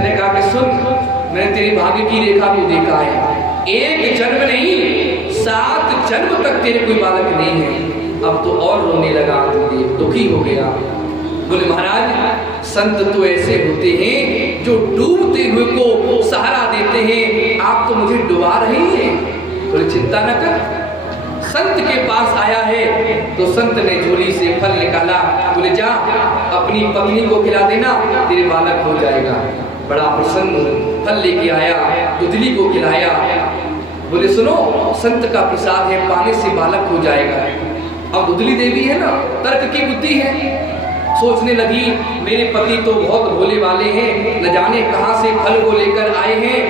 ने कहा कि सुन, मैंने तेरी भाग्य की रेखा को देखा है, एक जन्म नहीं 7 जन्म तक तेरे कोई बालक नहीं है। अब तो और रोने लगा आत्मदेव, दुखी हो गया। बोले महाराज संत तो ऐसे होते हैं जो डूबते हुए को सहारा देते हैं, आप तो मुझे डुबा रही हैं। बोले चिंता न कर, संत के पास आया है। तो संत ने झोली से फल निकाला, बोले जा अपनी पत्नी को खिला देना, तेरे बालक हो जाएगा। बड़ा प्रसन्न फल लेके आया, दुधली को खिलाया। बोले सुनो, संत का प्रसाद है, पाने से बालक हो जाएगा। अब दुधली देवी है ना, तर्क की बुद्धि है, सोचने लगी मेरे पति तो बहुत भोले वाले हैं, न जाने कहां से फल को लेकर आए हैं,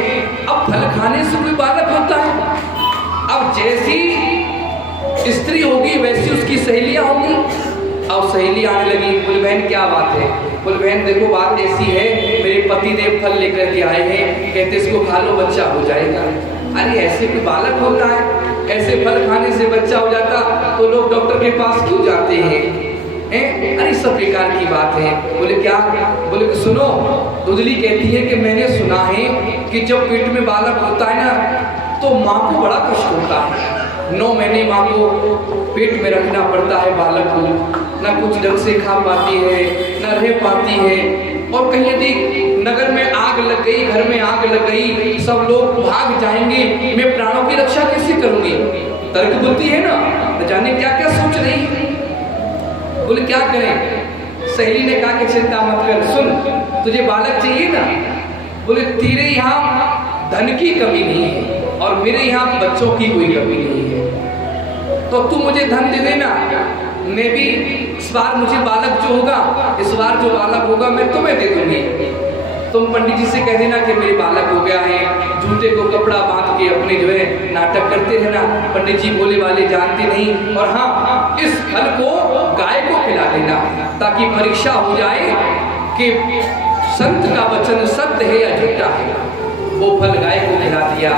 अब फल खाने से कोई बालक होता है। अब जैसी स्त्री होगी वैसी उसकी सहेलियां होंगी। अब सहेली आने लगी, बोले बहन क्या बात है? बोले बहन देखो बात ऐसी है, मेरे पति देव फल लेकर के आए हैं, कहते इसको खा लो बच्चा हो जाएगा। अरे ऐसे कोई बालक होता है? ऐसे फल खाने से बच्चा हो जाता तो लोग डॉक्टर के पास क्यों जाते हैं? अरे सब बेकार की बात है। बोले क्या? बोले सुनो, दुधली कहती है कि मैंने सुना है कि जब पेट में बालक होता है ना तो माँ को बड़ा कष्ट होता है। 9 महीने माँ को पेट में रखना पड़ता है बालक को, ना कुछ ढंग से खा पाती है, ना रह पाती है। और कहीं यदि नगर में आग लग गई, घर में आग लग गई, सब लोग भाग जाएंगे, मैं प्राणों की रक्षा कैसे करूंगी? तर्क बुद्धि है ना, न जाने क्या क्या सोच रही है। बोले क्या करें? सहेली ने कहा कि चिंता मत कर, सुन तुझे बालक चाहिए ना, बोले तेरे यहाँ धन की कमी नहीं है और मेरे यहाँ बच्चों की कोई कमी नहीं है, तो तू मुझे धन दे देना, मैं भी इस बार मुझे बालक जो होगा, इस बार जो बालक होगा मैं तुम्हें दे दूंगी। तुम पंडित जी से कह देना कि मेरे बालक हो गया है, जूते को कपड़ा बांध के अपने जो है नाटक करते रहना, पंडित जी भोले वाले जानते नहीं। और हाँ, इस फल को गाय को खिला देना ताकि परीक्षा हो जाए कि संत का वचन सत्य है या झूठा है। वो फल गाय को खिला दिया।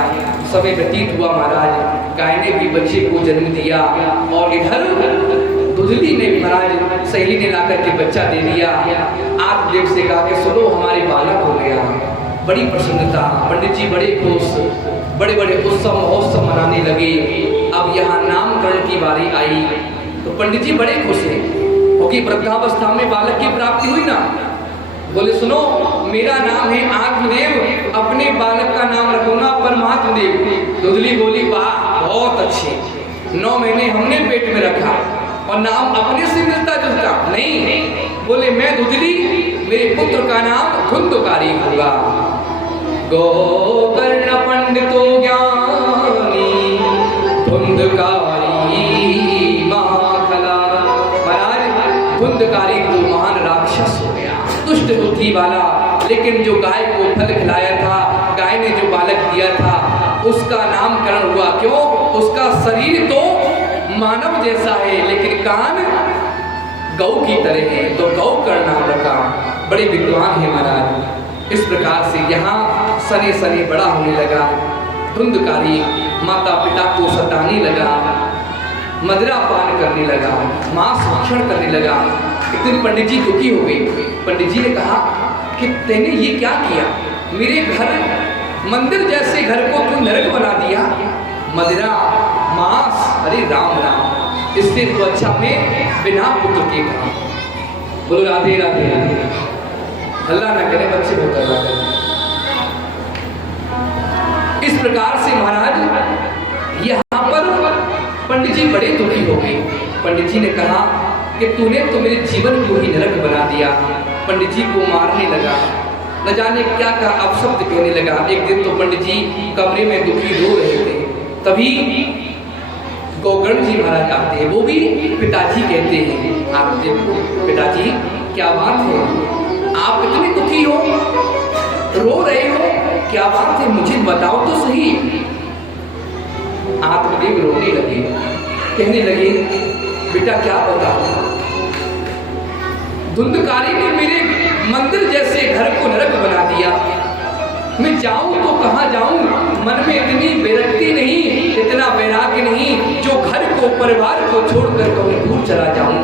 समय व्यतीत हुआ महाराज, गाय ने भी बच्चे को जन्म दिया और इधर दुधली ने महाराज सहेली ने ला करके बच्चा दे दिया। आत्मदेव से कहा कि सुनो हमारे बालक हो गया। बड़ी प्रसन्नता, पंडित जी बड़े खुश, बड़े बड़े उत्सव महोत्सव मनाने लगे। अब यहाँ नामकरण की बारी आई तो पंडित जी बड़े खुश हैं क्योंकि वृद्धावस्था में बालक की प्राप्ति हुई ना। बोले सुनो मेरा नाम है आत्मदेव, अपने बालक का नाम रखूंगा परमात्मदेव। दुधली बोली वाह बहुत अच्छे, 9 महीने हमने पेट में रखा और नाम अपने से मिलता जुलता नहीं। बोले मैं दुधली, मेरे पुत्र का नाम धुंधकारी होगा। गोकर्ण पंडितो ज्ञानी धुंधकारी महाखला। महाराज धुंधकारी तो महान राक्षस हो गया, दुष्ट बुद्धि वाला, लेकिन जो गाय को फल खिलाया था, गाय ने जो बालक दिया था उसका नामकरण हुआ। क्यों? उसका शरीर तो मानव जैसा है लेकिन कान गौ की तरह है, तो गौ का नाम रखा। बड़े विद्वान है महाराज। इस प्रकार से यहाँ सने सने बड़ा होने लगा। धुंधकारी माता पिता को सताने लगा, मदिरा पान करने लगा, मांस भक्षण करने लगा। एक दिन पंडित जी दुखी हो गए। पंडित जी ने कहा कि तूने ये क्या किया? मेरे घर मंदिर जैसे घर को तू नरक बना दिया। मदिरा मांस, अरे राम राम, इससे तो अच्छा मैं बिना पुत्र के था। बोलो राधे राधे राधे। अल्लाह ना करे बच्चे को करवा करे। इस प्रकार से महाराज यहाँ पर पंडित जी बड़े दुखी हो गए। पंडित जी ने कहा कि तूने तो मेरे जीवन को ही नरक बना दिया। पंडित जी को मारने लगा, न जाने क्या क्या अपशब्द कहने लगा। एक दिन तो पंडित जी कमरे में दुखी रो रहे थे, तभी गोकर्ण जी महाराज आते हैं। वो भी पिताजी कहते हैं आप देखो पिताजी क्या बात है, आप इतने दुखी हो, रो रहे हो, क्या बात है मुझे बताओ तो सही। आत्मदेव रोने लगे, कहने लगे बेटा क्या बताओ, धुंधकारी ने मेरे मंदिर जैसे घर को नरक बना दिया। मैं जाऊं तो कहां जाऊं, मन में इतनी विरक्ति नहीं, इतना वैराग्य नहीं जो घर को परिवार को छोड़कर कहीं दूर चला जाऊं।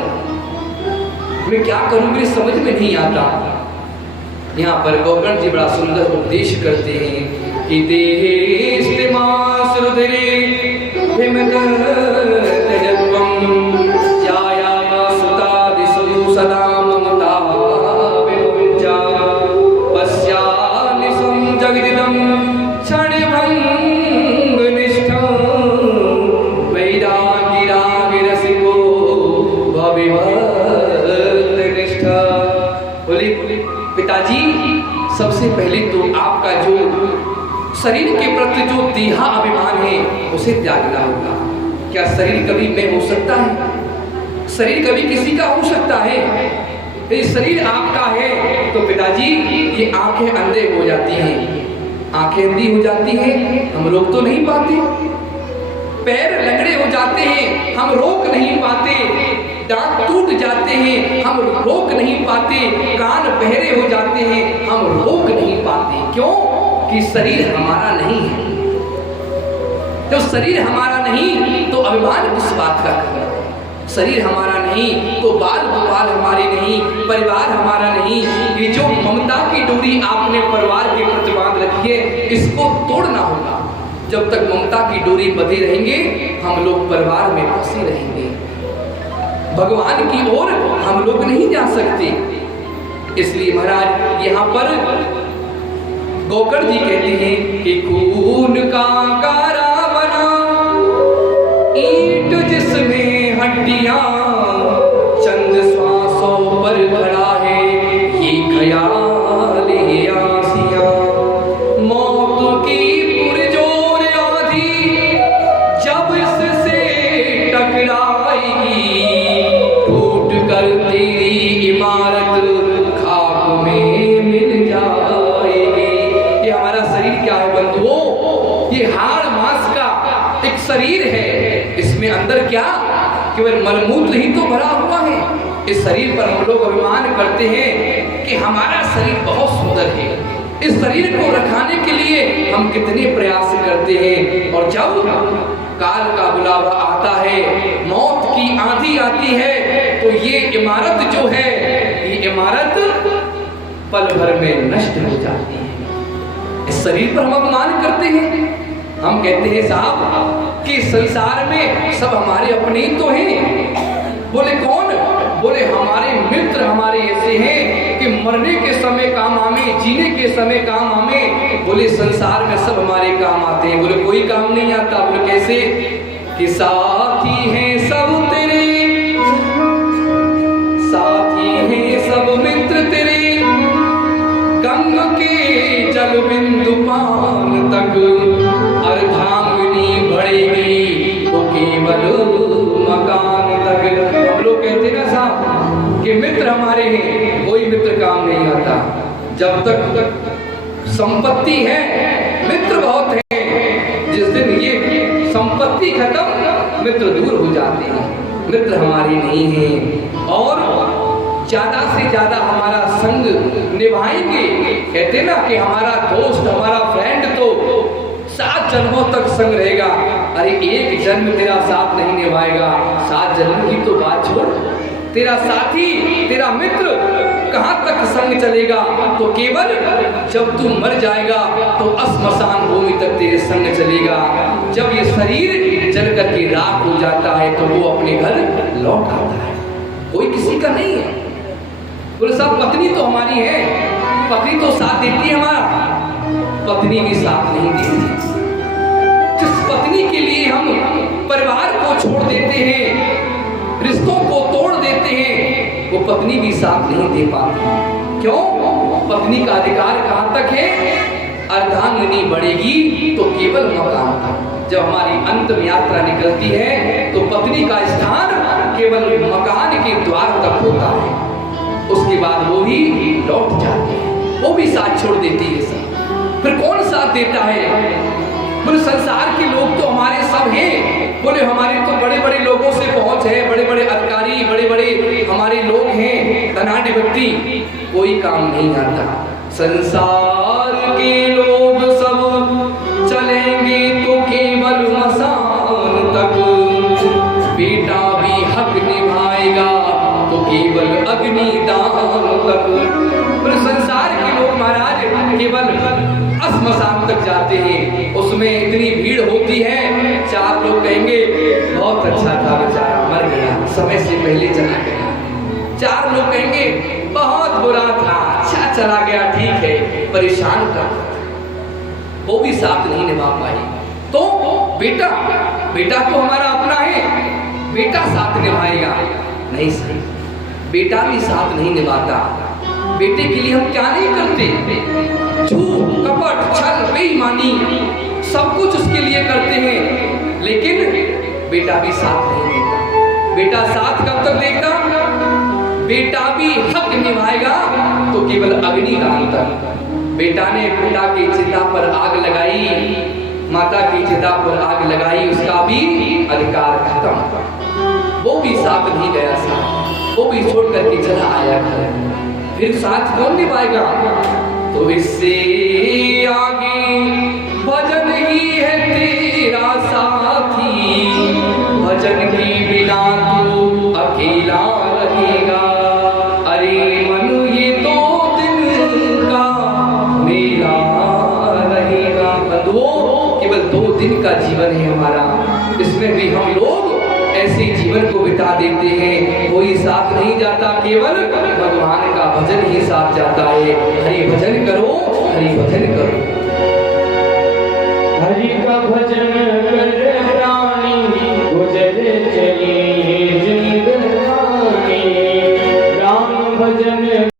मैं क्या करूं, मेरी समझ में नहीं आता। यहाँ पर गोकर्ण जी बड़ा सुंदर उपदेश करते हैं कि देहेस्तिमास रुधिरे विमदत्यजत्वं जाया सुतादिषु सदा ममता विमुञ्चा पश्यानिशं जगदिदं क्षणभङ्गनिष्ठं वैरागिरागिरसिको भविभक्तनिष्ठा। बोले पिताजी, सबसे पहले तो आपका जो शरीर के प्रति जो देहा अभिमान है उसे त्यागना होगा। क्या शरीर कभी मैं हो सकता है? शरीर कभी किसी का हो सकता है? यदि शरीर आपका है तो पिताजी ये आंखें अंधे हो जाती हैं, आंखें अंधी हो जाती हैं, हम रोक तो नहीं पाते। पैर लंगड़े हो जाते हैं, हम रोक नहीं पाते। दांत टूट जाते हैं, हम रोक नहीं पाते। कान बहरे हो जाते हैं, हम रोक नहीं पाते। क्यों? कि शरीर हमारा नहीं है। तो शरीर हमारा नहीं तो अभिमान किस बात का करना? शरीर हमारा नहीं तो बाल गोपाल हमारे नहीं, परिवार हमारा नहीं। ये जो ममता की डोरी आपने परिवार के प्रति बांध रखी है, इसको तोड़ना होगा। जब तक ममता की डोरी बंधे रहेंगे, हम लोग परिवार में फंसे रहेंगे। भगवान की ओर हम लोग नहीं जा सकते। इसलिए महाराज यहाँ पर गोकर्ण जी कहते हैं कि खून का कारा बना ईंट जिसमें हड्डियां, चंद श्वासों पर खड़ा है ये ख्याल है आसियां। मौत की पुरजोर आंधी जब इससे टकराएगी, टूट कर तेरी इमारत खाक में मिल जाएगी। ये हमारा शरीर क्या है बंधुओं? ये हाड़ मांस का एक शरीर है। इसमें अंदर क्या केवल मलमूत्र ही तो भरा हुआ है। इस शरीर पर हम लोग अभिमान करते हैं कि हमारा शरीर बहुत सुंदर है। इस शरीर को रखाने के लिए हम कितने प्रयास करते हैं, और जब काल का बुलावा आता है, मौत की आंधी आती है, तो ये इमारत जो है, ये इमारत पल भर में नष्ट हो जाती है। इस शरीर पर हम अपमान करते हैं। हम कहते हैं साहब कि संसार में सब हमारे अपने ही तो हैं। बोले कौन? बोले हमारे मित्र हमारे ऐसे हैं कि मरने के समय काम आवे, जीने के समय काम आवे। बोले संसार में सब हमारे काम आते हैं। बोले कोई काम नहीं आता। बोले कैसे? कि साथी हैं सब तेरे, साथी हैं सब मित्र तेरे, गंगा के जल बिंदु पान तक अर्धांगिनी बढ़ेगी तो केवल मकान तक। हम लोग कहते ना साहब कि मित्र हमारे हैं, कोई मित्र काम नहीं आता। जब तक संपत्ति है मित्र बहुत है, जिस दिन ये संपत्ति खत्म मित्र दूर हो जाते हैं। मित्र हमारे नहीं हैं, और ज्यादा से ज्यादा हमारा संग निभाएंगे। कहते ना कि हमारा दोस्त हमारा फ्रेंड तो 7 जन्मों तक संग रहेगा। अरे एक जन्म तेरा साथ नहीं निभाएगा, 7 जन्म की तो बात छोड़। तेरा साथी तेरा मित्र कहां तक संग चलेगा? तो केवल जब तू मर जाएगा तो श्मशान भूमि तक तेरे संग चलेगा। जब ये शरीर जल करके राख हो जाता है तो वो अपने घर लौट आता है, कोई किसी का नहीं है। बोले साहब पत्नी तो हमारी है, पत्नी तो साथ देती है हमारा। पत्नी भी साथ नहीं देती। जिस पत्नी के लिए हम परिवार को छोड़ देते हैं, रिश्तों को तोड़ देते हैं, वो पत्नी भी साथ नहीं दे पाती। क्यों? पत्नी का अधिकार कहां तक है? अर्धांगिनी बढ़ेगी तो केवल मकान तक। जब हमारी अंतिम यात्रा निकलती है तो पत्नी का स्थान केवल मकान के द्वार तक होता है। उसके बाद वो भी लौट जाती है, वो भी साथ छोड़ देती है। फिर कौन साथ देता है? बोले संसार के लोग तो हमारे सब हैं। बोले हमारे तो बड़े बड़े लोगों से पहुंच है, बड़े बड़े अधिकारी, बड़े बड़े हमारे लोग हैं, धनाढ़ व्यक्ति, कोई काम नहीं आता। संसार के लोग सब चलेंगे तो केवल मसान तक, बेटा भी हक निभाएगा तो केवल अग्निदान तक। संसार के लोग स्मशान तक जाते हैं, उसमें इतनी भीड़ होती है, 4 लोग कहेंगे बहुत अच्छा था बेचारा, मर गया, समय से पहले चला गया। 4 लोग कहेंगे बहुत बुरा था, अच्छा चला गया, ठीक है, परेशान कर, वो भी साथ नहीं निभा पाई। तो बेटा तो हमारा अपना है, बेटा साथ निभाएगा, नहीं सही, बेटा भी साथ नहीं निभाता। बेटे के लिए हम क्या नहीं करते, झूठ, कपट, छल, बेईमानी, सब कुछ उसके लिए करते हैं, लेकिन बेटा भी साथ नहीं देता। बेटा साथ कब तक देगा, बेटा भी हक निभाएगा तो केवल अग्निकाल तक। बेटा ने पिता की चिता पर आग लगाई, माता की चिता पर आग लगाई, उसका भी अधिकार खत्म, वो भी साथ नहीं गया, साथ वो भी छोड़ करके चला आया घर। फिर साथ कौन निभाएगा, तो इससे आगे भजन ही है तेरा साथी, भजन की बिना तू अकेला रहेगा। अरे मन ये 2 दिन का मेला रहेगा। बंधुओं, केवल 2 दिन का जीवन है हमारा, इसमें भी हम लोग ऐसे जीवन को बिता देते हैं, कोई साथ नहीं जाता, केवल भगवान का भजन ही साथ जाता है। हरि भजन करो